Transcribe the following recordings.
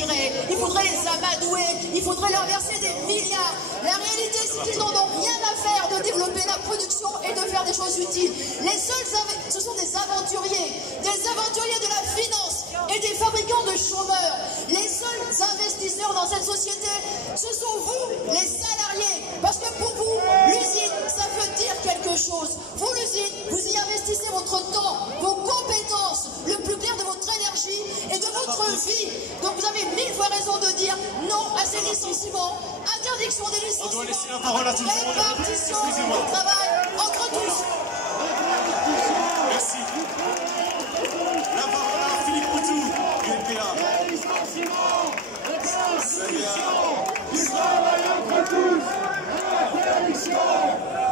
tirer, il faudrait les amadouer, il faudrait leur verser des milliards. La réalité, c'est qu'ils n'en ont rien à faire de développer la production et de faire des choses utiles. Les seuls, ce sont des aventuriers de la finance et des fabricants de chômeurs. Les seuls investisseurs dans cette société, ce sont vous, les salariés. Parce que pour vous, l'usine, ça veut dire quelque chose. Vous, l'usine, vous y investissez votre temps, vos compétences, le plus clair de votre énergie et de votre vie. Donc vous avez 1000 fois raison de dire non à ces licenciements, interdiction des licenciements, on doit laisser la parole à tout le monde. répartition du travail entre tous. Merci. La parole à Philippe Poutou, UNPA. Les licenciements, du travail entre tous, interdiction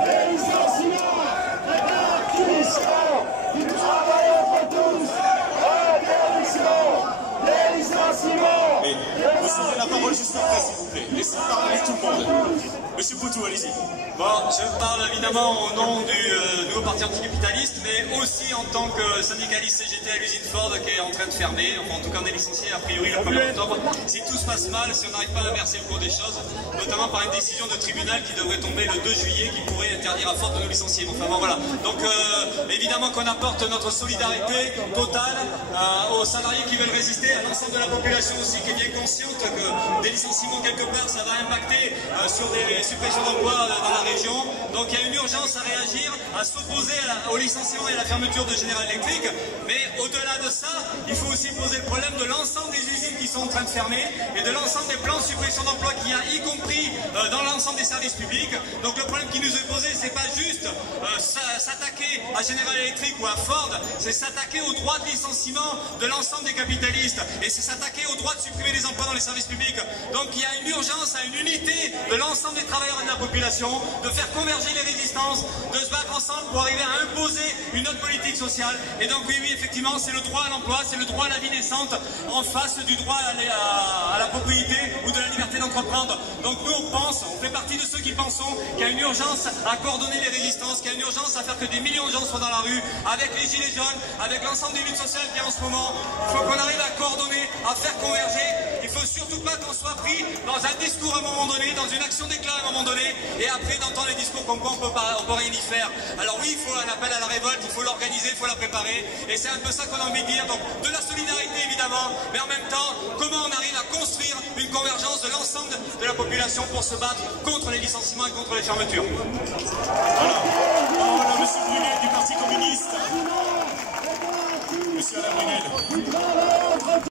des licenciements, répartition du travail entre tous, interdiction des licenciements. Et vous aurez la parole juste après, s'il vous plaît. Laissez parler tout le monde. Monsieur Poutou, allez-y. Bon, je parle évidemment au nom du nouveau parti anticapitaliste, mais aussi en tant que syndicaliste CGT à l'usine Ford qui est en train de fermer. Enfin, en tout cas, on est licencié a priori le 1er octobre. Si tout se passe mal, si on n'arrive pas à inverser le cours des choses, notamment par une décision de tribunal qui devrait tomber le 2 juillet, qui pourrait interdire à Ford de nous licencier. Enfin bon, voilà. Donc, évidemment qu'on apporte notre solidarité totale aux salariés qui veulent résister, à l'ensemble de la population aussi qui est bien consciente que des licenciements quelque part, ça va impacter sur des suppressions d'emplois dans la région. Donc il y a une urgence à réagir, à s'opposer au licenciement et à la fermeture de General Electric. Mais au-delà de ça, il faut aussi poser le problème de l'ensemble des usines qui sont en train de fermer et de l'ensemble des plans de suppression d'emplois qu'il y a, y compris dans l'ensemble des services publics. Donc le problème qui nous est posé, c'est pas juste s'attaquer à General Electric ou à Ford, c'est s'attaquer au droit de licenciement de l'ensemble des capitalistes et c'est s'attaquer au droit de supprimer les emplois dans les services publics. Donc il y a une urgence à une unité de l'ensemble des travailleurs et de la population, de faire converger les résistances, de se battre ensemble pour arriver à imposer une autre politique sociale. Et donc oui, effectivement, c'est le droit à l'emploi, c'est le droit à la vie décente en face du droit à la propriété ou de la liberté d'entreprendre. Donc nous, on fait partie de ceux qui pensons qu'il y a une urgence à coordonner les résistances, qu'il y a une urgence à faire que des millions de gens soient dans la rue, avec les gilets jaunes, avec l'ensemble des luttes sociales qu'il y a en ce moment. Il faut qu'on arrive à coordonner, à faire converger. Il ne faut surtout pas qu'on soit pris dans un discours à un moment donné, dans une action d'éclat à un moment donné, et après d'entendre les discours comme quoi on peut rien y faire. Alors oui, il faut un appel à la révolte, il faut l'organiser, il faut la préparer, et c'est un peu ça qu'on a envie de dire. Donc de la solidarité évidemment, mais en même temps, comment on arrive à construire une convergence de l'ensemble de la population pour se battre contre les licenciements et contre les fermetures. Voilà. Parole à Monsieur Brunet du Parti communiste. Monsieur Alain Brunel.